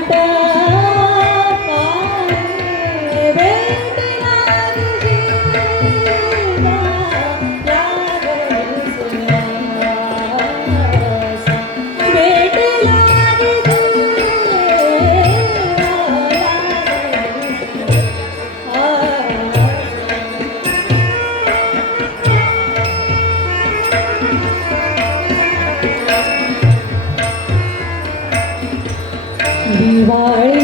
Bye-bye. Mari.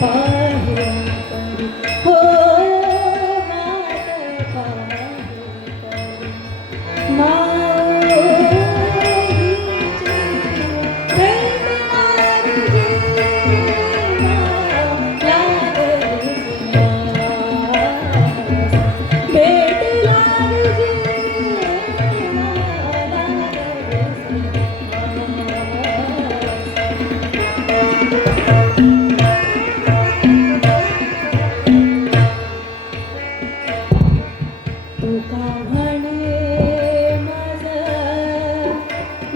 Bye.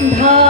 धा